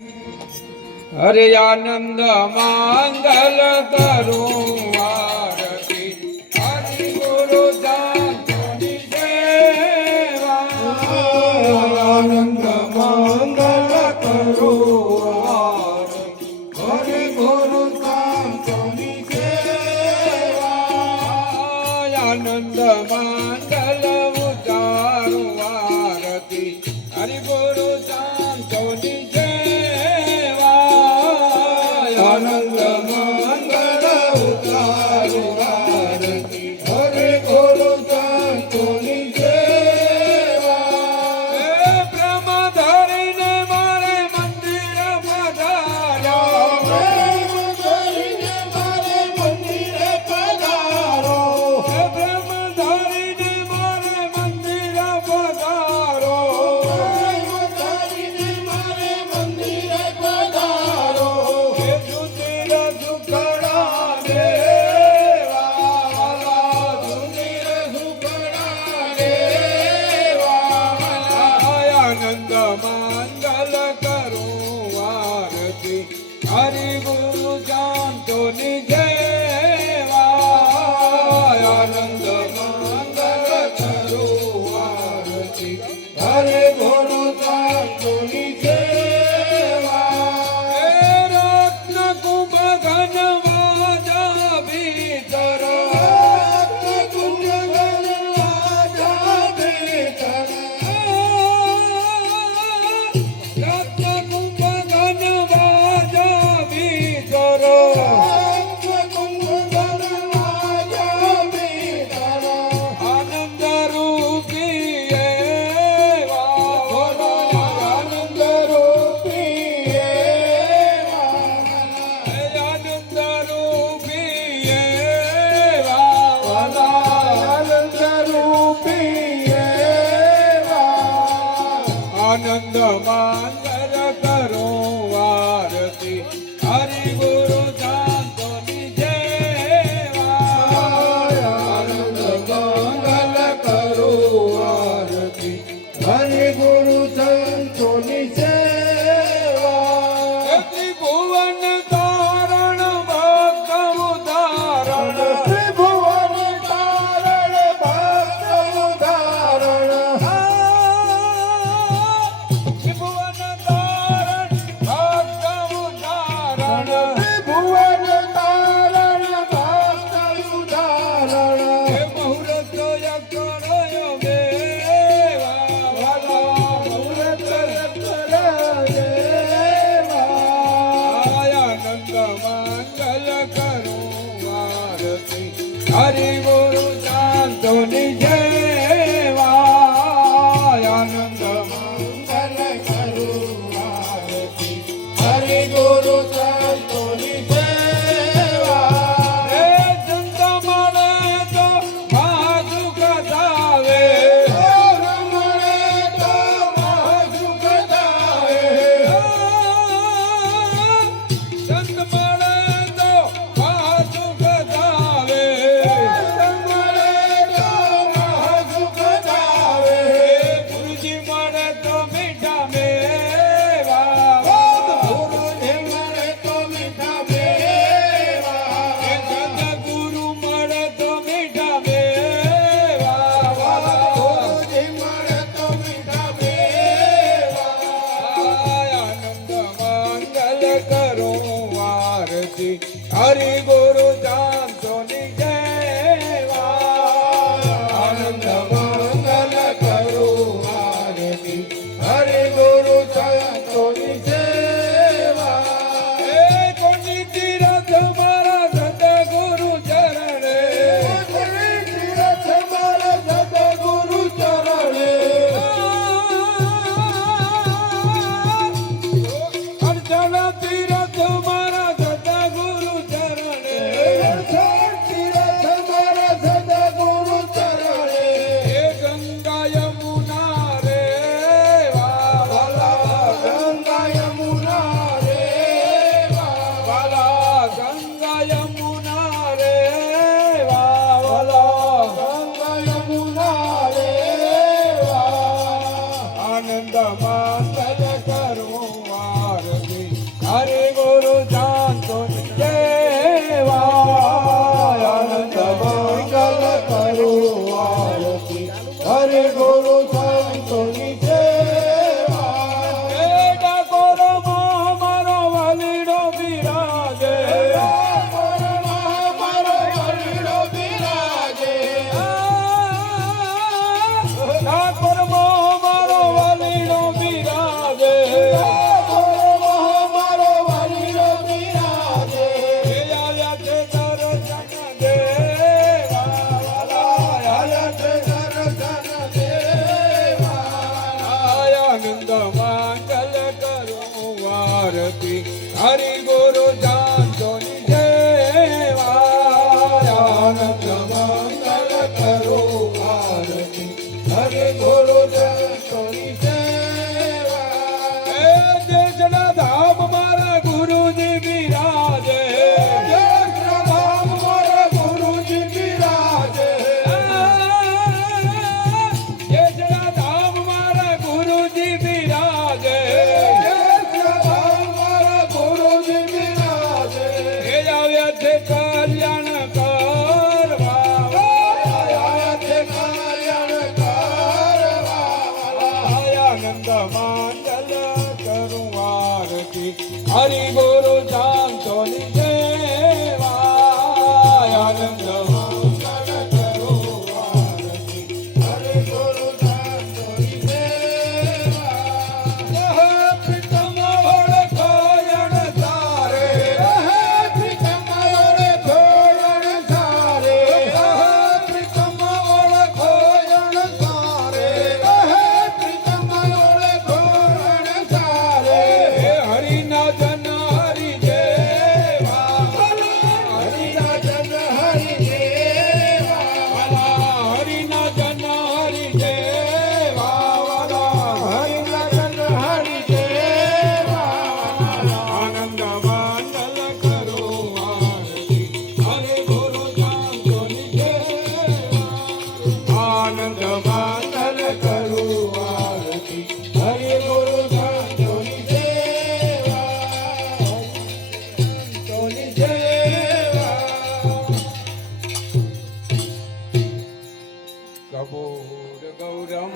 હરે આનંદ મંગલ કરું આરતી હરિ ગુરુ જાતોની સેવા આનંદ મંગલ કરું આરતી હરિ ગુરુ જાતોની સેવા આનંદ મંગલ ઉતારું આરતી હરિ ગુરુ જાતોની આનંદ મંગળ ઉતારું આરતી હરે ગુરુ જાતોની સેવા બ્રહ્મ ધરીને મારે મંદિર પધાર્યો પ્રેમ કરીને મારે મંદિરે પધારો બ્રહ્મ ધરીને મારે મંદિર પધારો પ્રેમ કરીને મારે મંદિરે પધારો આનંદ મંગલ કરું આરતી હરિ ગુરુ જાતોની સેવા આનંદ મંગલ કરું આરતી હરે ગુરુ જાતોની સેવા રત્ન કુંભ ઘન વાજા ભીતર કુંજ ગણવાજા ભીતર રત્ન કુંભ ઘન વાજા ભીતર કુંજ ગણવાજા ભીતર આનંદ રૂપી આનંદ રૂપી આનંદ રૂપી આનંદ રૂપી આનંદ મંગલ કરું આરતી હરિ ગુરુ જાતોની સેવા આનંદ મંગલ કરું આરતી હરિ ગુરુ સંતોની સેવા ત્રિભુવન તારણ ભક્ત ઉદાહરણ ત્રિભુવન તારણ ભક્ત ઉદાહરણ ત્રિભુવન તારણ ભક્ત ઉદાહરણ ત્રિભુવન તારણ ભક્ત ઉદાહરણ મુહૂર્ત યજ્ઞ દેવા મૂર્ત દેવા આનંદ મંગલ કરું આરતી હરિ ગુરુ જાતોની સેવા આનંદ મંગલ કરું આરતી હરિ ગુરુ સંતોની સેવા હે સંત મળે તો મહાસુખ થાવે મળે તો મહાસુખ થાય સંત મળે તો મહાસુખ થાવે મળે તો મહાસુખ થાય ગુરુજી મળે તો મીઠા મેવા ગુરુજી મળે તો મીઠા મેવા સદગુરુ મળે તો મીઠા મેવા ગુરુજી મળે તો મીઠા મેવા આનંદ મંગલ કરું આરતી હરિ ગુરુ જાતોની સેવા આનંદ મંગલ કરું આરતી હરિ ગુરુ સંતોની સેવા હે કોની તીરથ મારા સદગુરુ ચરણે તીરથ મારા સદગુરુ ચરણે અર્જન તીરથ મારા સદગુરુ ચરણે તીરથ મારા સદગુરુ ચરણે હે ગંગા યમુના રે વાલા ગંગા યમુના રે વાલા ગંગા યમુના રે વાલા ગંગા યમુના રે આનંદ મંગલ કરું આરતી હરિ ગુરુ શાંતો દેવા અનંત મંગલ કરું આરતી હરે ગુરુ સંતોની સેવા ડાકોર મારો વાલીડો બિરાજે મારો વડીલો બિરાજે ડાકોર મારો વાલીડો બિરાજે મારો વડીલો બિરાજે આવ્યા છે દર્શન દેવા આયા છે દર્શન દેવા આનંદ મંગલ કરું આરતી હરિ ગુરુ શાંતોની દેવા આનંદ મંગલ કરો આરતી હરે ગુરુ સંતોની સેવા એ દેશના ધામ મારા ગુરુજી બિરાજે ધામ મારા ગુરુજી બિરાજે દેશના ધામ મારા ગુરુજી બિરાજે ધામ મારા ગુરુજી બિરાજે એ આવ્યા છે કલ્યાણ કરવા આયા છે કલ્યાણ કરવા આનંદ મંગલ કરું આરતી હરિ ગુરુ શાંતોની દેવા આનંદ મંગલ કરો આરતી હરે ગુરુ સંતોની સેવા પ્રીતમ ઓળખાયણ તારે પ્રીતમ ઓળખોયણ સારે પ્રીતમ ઓળખાયણ તારે પ્રીતમ ઓળખોયણ સારે હે હરિના જન હરિ દેવા હરિના જન હરિ દેવા હરિના જન હરિ દેવા હરિના જન હરિ દેવા આનંદ મંગલ કરો આરતી હરે ગુરુ શાંતોની દેવા આનંદ મંગલ કરો આરતી હરિ ગુરુ સંતોની સેવા સંતોની સેવા કપૂર ગૌરમ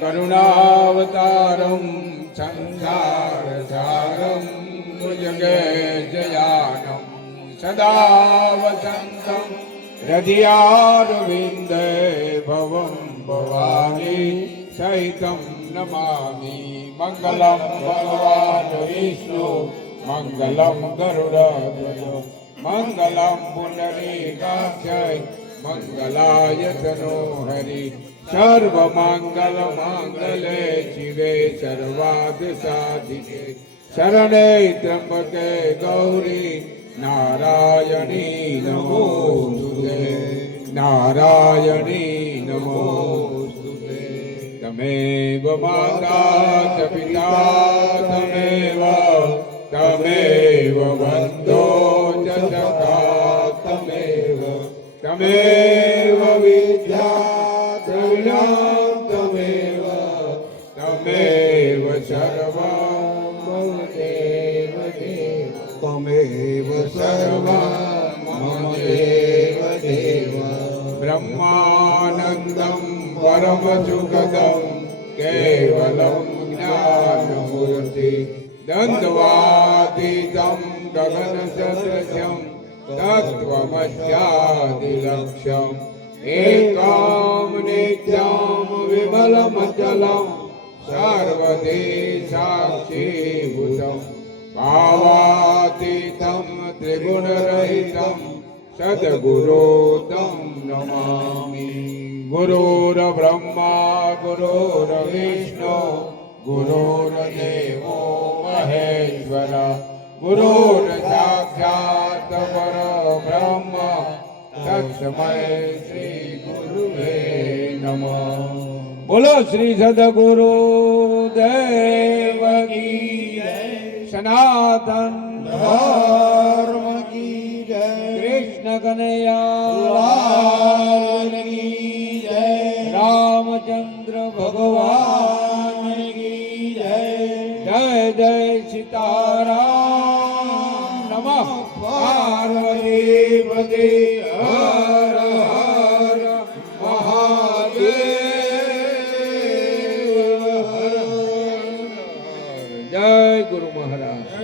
કરુણાવતારમ સંસારસારમ ભુજગેશયાનમ સદા વસંતમ હૃદયારવિંદે ભવમ ભવાની સહિતમ નમામિ મંગલમ ભગવાન વિષ્ણુ મંગલમ ગરુડધ્વજ મંગલમ પુંડરીકાક્ષય મંગલાય તનો હરિ સર્વમંગલ માંગલે શિવે સર્વાદ સાધિકે શરણે ત્રંબકે ગૌરી નારાયણી નમોસ્તુતે નારાયણી નમોસ્તુતે તમેવ માતા ચ પિતા તમેવ બંધો ચ સખા તમેવ વિદ્યા દ્રવિણાં તમેવ સર્વં મમ દેવ ત્વમેવ સર્વં મમ દેવ બ્રહ્માનંદં પરમ સુખદં કેવલં જ્ઞાનમૂર્તિ દંડવાતીતં ગગન સદૃશં તત્વમસ્યાદિલક્ષ્યम् एकं नित्यं विमलमचलं सर्वදී साक्षीभूतं भावातीतं त्रिगुणरहितं सद्गुरुं नमामि गुरुर्ब्रह्मा गुरुर्विष्णु गुरुर्देवो महेश्वर गुरुर्साक्षात् परब्रह्म तस्मै श्री गुरुवे नमः बोलो श्री सद्गुरु देव की जय सनातन धर्म की जय कृष्ण कन्हैया लाल की जय रामचंद्र भगवान भगवान की जय जय जय सीताराम નમઃ પાર્વતી પતિ હર હર મહાદેવ હર હર. જય ગુરુ મહારાજ.